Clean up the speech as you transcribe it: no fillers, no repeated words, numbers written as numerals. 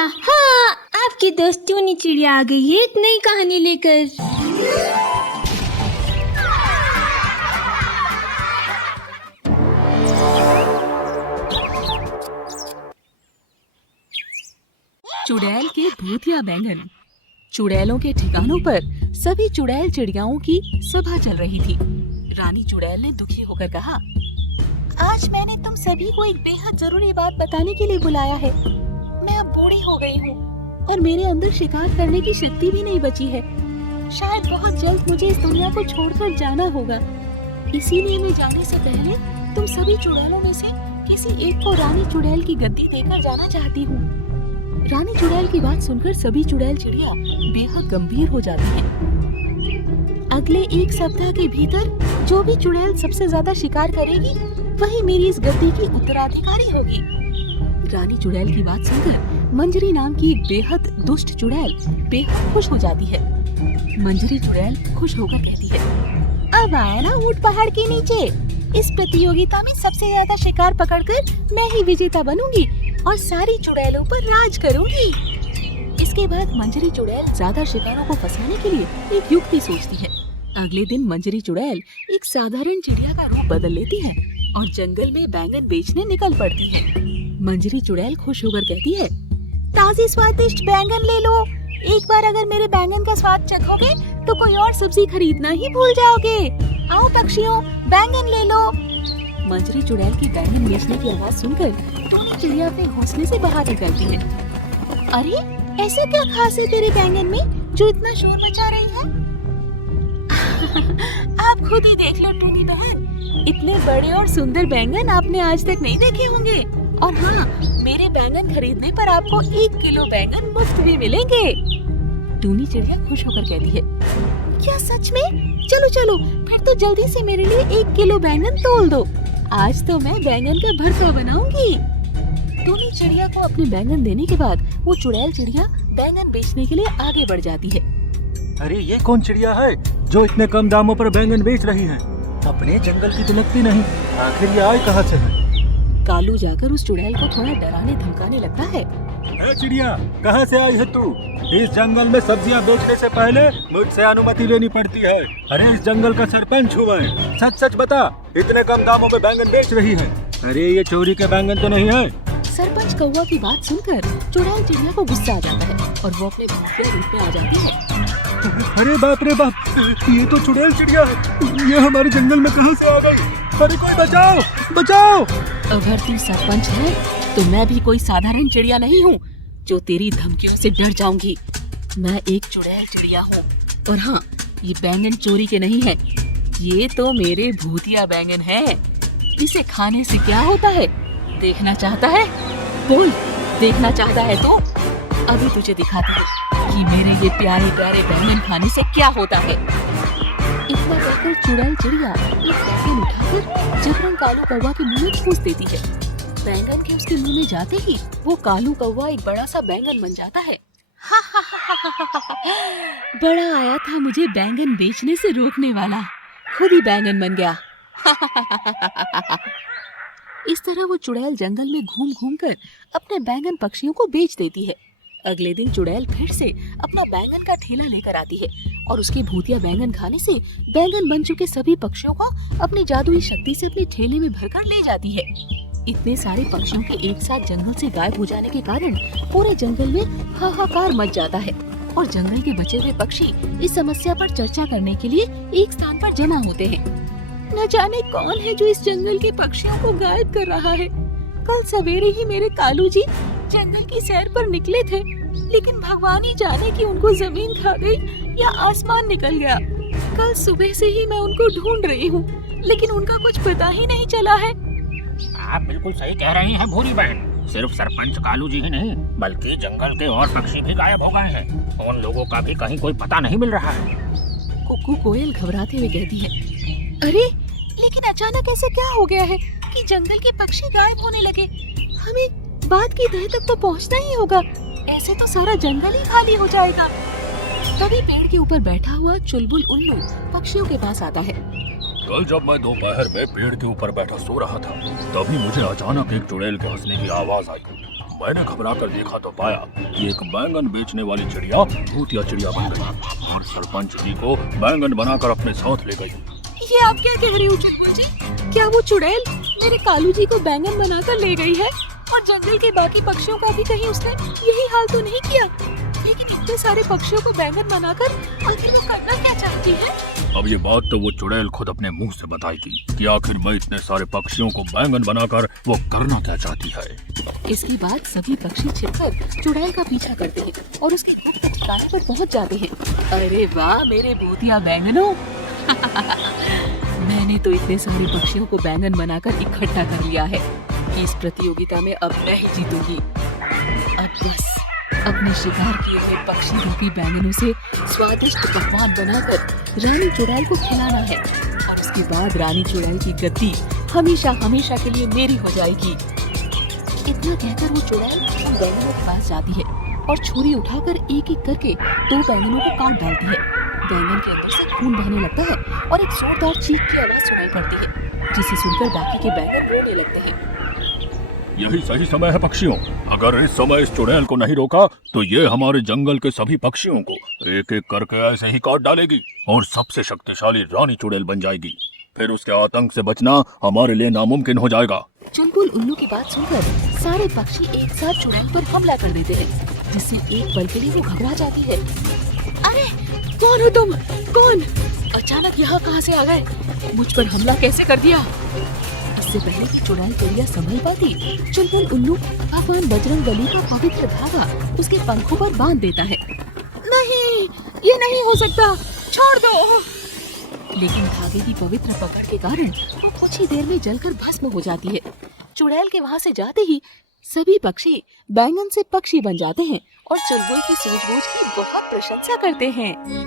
चिड़िया। हाँ, आपकी दोस्त टूनी चिड़िया आ गई है एक नई कहानी लेकर। चुड़ैल के भूतिया बैंगन। चुड़ैलों के ठिकानों पर सभी चुड़ैल चिड़ियाओं की सभा चल रही थी। रानी चुड़ैल ने दुखी होकर कहा, आज मैंने तुम सभी को एक बेहद जरूरी बात बताने के लिए बुलाया है। मैं अब बूढ़ी हो गई हूँ और मेरे अंदर शिकार करने की शक्ति भी नहीं बची है। शायद बहुत जल्द मुझे इस दुनिया को छोड़कर जाना होगा। इसीलिए मैं जाने से पहले तुम सभी चुड़ैलों में से किसी एक को रानी चुड़ैल की गद्दी देकर जाना चाहती हूँ। रानी चुड़ैल की बात सुनकर सभी चुड़ैल चिड़िया बेहद गंभीर हो जाती हैं। अगले एक सप्ताह के भीतर जो भी चुड़ैल सबसे ज्यादा शिकार करेगी वही मेरी इस गद्दी की उत्तराधिकारी होगी। रानी चुड़ैल की बात सुनकर मंजरी नाम की एक बेहद दुष्ट चुड़ैल बेहद खुश हो जाती है। मंजरी चुड़ैल खुश होकर कहती है, अब आया ना ऊंट पहाड़ के नीचे। इस प्रतियोगिता में सबसे ज्यादा शिकार पकड़कर मैं ही विजेता बनूंगी और सारी चुड़ैलों पर राज करूंगी। इसके बाद मंजरी चुड़ैल ज्यादा शिकारों को फंसाने के लिए एक युक्ति सोचती है। अगले दिन मंजरी चुड़ैल एक साधारण चिड़िया का रूप बदल लेती है और जंगल में बैंगन बेचने निकल पड़ती है। मंजरी चुड़ैल खुश होकर कहती है, ताजी स्वादिष्ट बैंगन ले लो। एक बार अगर मेरे बैंगन का स्वाद चखोगे तो कोई और सब्जी खरीदना ही भूल जाओगे। आओ पक्षियों, बैंगन ले लो। मंजरी चुड़ैल की बैंगन बेचने की आवाज सुनकर टूनी चिड़िया अपने घोंसले से बाहर निकलती है। अरे, ऐसा क्या खास है तेरे बैंगन में जो इतना शोर मचा रही है? आप खुद ही देख लो टूनी बहन, इतने बड़े और सुंदर बैंगन आपने आज तक नहीं देखे होंगे। और हाँ, मेरे बैंगन खरीदने पर आपको 1 किलो बैंगन मुफ्त भी मिलेंगे। टूनी चिड़िया खुश होकर कहती है, क्या सच में? चलो चलो, फिर तो जल्दी से मेरे लिए 1 किलो बैंगन तोल दो। आज तो मैं बैंगन का भरता बनाऊंगी। टूनी चिड़िया को अपने बैंगन देने के बाद वो चुड़ैल चिड़िया बैंगन बेचने के लिए आगे बढ़ जाती है। अरे ये कौन चिड़िया है जो इतने कम दामों पर बैंगन बेच रही है? अपने जंगल की तो लगती नहीं। आखिर ये आए कहाँ से है? कालू जाकर उस चुड़ैल को थोड़ा डराने धमकाने लगता है। चिड़िया, कहाँ से आई है तू? इस जंगल में सब्जियाँ बेचने से पहले मुझसे अनुमति लेनी पड़ती है। अरे इस जंगल का सरपंच हूँ मैं। सच सच बता, इतने कम दामों में बैंगन बेच रही है? अरे ये चोरी के बैंगन तो नहीं है? सरपंच कौवा की बात सुनकर चुड़ैल चिड़िया को गुस्सा आ जाता है और वो अपने भूतिया रूप में आ जाती है। अरे बाप रे बाप, ये तो चुड़ैल चिड़िया है। ये हमारे जंगल में कहाँ से आ गई? अरे कोई बचाओ, बचाओ। अगर तू सरपंच है तो मैं भी कोई साधारण चिड़िया नहीं हूँ जो तेरी धमकियों से डर जाऊंगी। मैं एक चुड़ैल चिड़िया हूँ और हाँ, ये बैंगन चोरी के नहीं है। ये तो मेरे भूतिया बैंगन है। इसे खाने से क्या होता है देखना चाहता है? बोल, देखना चाहता है तो अभी तुझे दिखाती हूँ कि मेरे ये प्यारे प्यारे बैंगन खाने से क्या होता है। इतना कहकर चुड़ैल चिड़िया एक बैंगन उठाकर जबरन कालू कौवा के मुंह में ठूस देती है। बैंगन के उसके मुंह में जाते ही वो कालू कौवा एक बड़ा सा बैंगन बन जाता है। बड़ा आया था मुझे बैंगन बेचने से रोकने वाला, खुद ही बैंगन बन गया। इस तरह वो चुड़ैल जंगल में घूम घूम कर अपने बैंगन पक्षियों को बेच देती है। अगले दिन चुड़ैल फिर से अपना बैंगन का ठेला लेकर आती है और उसके भूतिया बैंगन खाने से बैंगन बन चुके सभी पक्षियों को अपनी जादुई शक्ति से अपने ठेले में भरकर ले जाती है। इतने सारे पक्षियों के एक साथ जंगल से गायब हो जाने के कारण पूरे जंगल में हाहाकार मच जाता है और जंगल के बचे हुए पक्षी इस समस्या पर चर्चा करने के लिए एक स्थान पर जमा होते हैं। न जाने कौन है जो इस जंगल के पक्षियों को गायब कर रहा है। कल सवेरे ही मेरे कालू जी जंगल की सैर पर निकले थे, लेकिन भगवान ही जाने कि उनको जमीन खा गई या आसमान निकल गया। कल सुबह से ही मैं उनको ढूंढ रही हूँ, लेकिन उनका कुछ पता ही नहीं चला है। आप बिल्कुल सही कह रही हैं भूरी बहन। सिर्फ सरपंच कालू जी ही नहीं, बल्कि जंगल के और पक्षी भी गायब हो गए हैं। उन लोगों का भी कहीं कोई पता नहीं मिल रहा है। कुकू कोयल घबराते हुए कहती है, अरे लेकिन अचानक ऐसे क्या हो गया है कि जंगल के पक्षी गायब होने लगे? हमें बात की तह तक तो पहुंचना ही होगा, ऐसे तो सारा जंगल ही खाली हो जाएगा। तभी पेड़ के ऊपर बैठा हुआ चुलबुल उल्लू पक्षियों के पास आता है। कल जब मैं दोपहर में पेड़ के ऊपर बैठा सो रहा था, तभी मुझे अचानक एक चुड़ैल के हंसने की आवाज आई। मैंने घबरा कर देखा तो पाया कि एक बैंगन बेचने वाली चिड़िया भूतिया चिड़िया बन गई और सरपंच जी को बैंगन बनाकर अपने साथ ले गई। ये आप क्या कह रही हो चुलबुल जी? क्या वो चुड़ैल मेरे कालू जी को बैंगन बनाकर ले गई है? और जंगल के बाकी पक्षियों का भी कहीं उसने यही हाल तो नहीं किया? लेकिन इतने सारे पक्षियों को बैंगन बनाकर आखिर वो करना क्या चाहती है? अब ये बात तो वो चुड़ैल खुद अपने मुंह से बताएगी कि आखिर मैं इतने सारे पक्षियों को बैंगन बनाकर वो करना क्या चाहती है। इसके बाद सभी पक्षी छिपकर चुड़ैल का पीछा करते हैं और उसके गुप्त ठिकाने पर पहुंच जाते हैं। अरे वाह मेरे भूतिया बैंगनों! मैंने तो इतने सारे पक्षियों को बैंगन बनाकर इकट्ठा कर लिया है कि इस प्रतियोगिता में अब मैं ही जीतूंगी। अब बस अपने शिकार किए हुए पक्षी रूपी बैंगनों से स्वादिष्ट पकवान बनाकर रानी चुड़ैल को खिलाना है और उसके बाद रानी चुड़ैल की गद्दी हमेशा हमेशा के लिए मेरी हो जाएगी। इतना कहकर वो चुड़ैल उन बैंगनों के पास जाती है और छुरी उठाकर एक एक करके 2 बैंगनों को काट डालती है। बैंगन के अंदर से खून बहने लगता है और एक जोरदार चीख की आवाज सुनाई पड़ती है, जिसे सुनकर बाकी के बैंगन रोने लगते हैं। यही सही समय है पक्षियों। अगर इस समय इस चुड़ैल को नहीं रोका तो ये हमारे जंगल के सभी पक्षियों को एक एक करके ऐसे ही काट डालेगी और सबसे शक्तिशाली रानी चुड़ैल बन जाएगी। फिर उसके आतंक से बचना हमारे लिए नामुमकिन हो जाएगा। चुलबुल उल्लू की बात सुनकर सारे पक्षी एक साथ चुड़ैल पर हमला कर देते हैं, जिससे एक पल के लिए वो घबरा जाती है। अरे कौन हो तुम? कौन? अचानक यहाँ कहाँ से आ गए? मुझ पर हमला कैसे कर दिया? इससे पहले कि चुड़ैल चिड़िया संभल पाती, चुलबुल उल्लू भगवान बजरंगबली का पवित्र धागा उसके पंखों पर बांध देता है। नहीं, ये नहीं हो सकता, छोड़ दो। लेकिन धागे की पवित्र पकड़ के कारण वो कुछ ही देर में जलकर भस्म हो जाती है। चुड़ैल के वहाँ से जाते ही सभी पक्षी बैंगन से पक्षी बन जाते हैं और चुलबुल की सूझबूझ की बहुत प्रशंसा करते हैं।